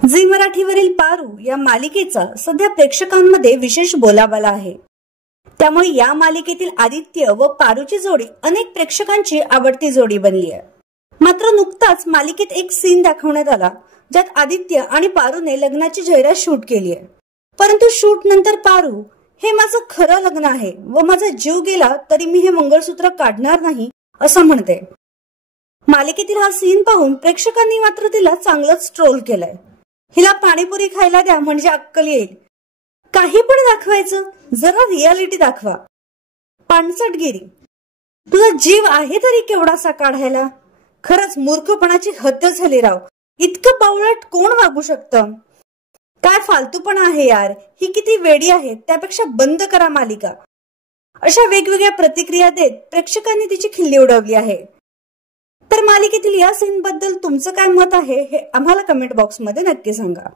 Zee मराठीवरील Paru या मालिकेचा सध्या प्रेक्षकांमध्ये विशेष बोलाबाला आहे। त्यामुळे या मालिकेतील आदित्य व पारूची जोडी अनेक प्रेक्षकांची आवडती जोडी बनली आहे। मात्र नुकताच मालिकेत एक सीन दाखवण्यात आला ज्यात आदित्य आणि पारूने लग्नाची जाहिरात शूट केली आहे। परंतु शूट नंतर पारू हे माझं खरं लग्न आहे व माझा जीव गेला तरी मी हे मंगळसूत्र काढणार नाही असं म्हणते। मालिकेतील हा सीन पाहून प्रेक्षकांनी मात्र तिला चांगलंच ट्रोल केलंय। हिला पाणीपुरी खायला द्या म्हणजे अक्कल येईल, काही पण दाखवायचं, जरा रियालिटी दाखवा। पानसटगिरी, तुझा जीव आहे तरी केवढासा काढायला? खरंच मूर्खपणाची हद्द झाली राव। इतकं बावळट कोण वागू शकतं? काय फालतूपणा आहे यार, ही किती वेडी आहे, त्यापेक्षा बंद करा मालिका। अशा वेगवेगळ्या प्रतिक्रिया देत प्रेक्षकांनी तिची खिल्ली उडवली आहे। तर मालिकेतील या सीन बद्दल तुमचं काय मत आहे हे आम्हाला कमेंट बॉक्स मध्ये नक्की सांगा।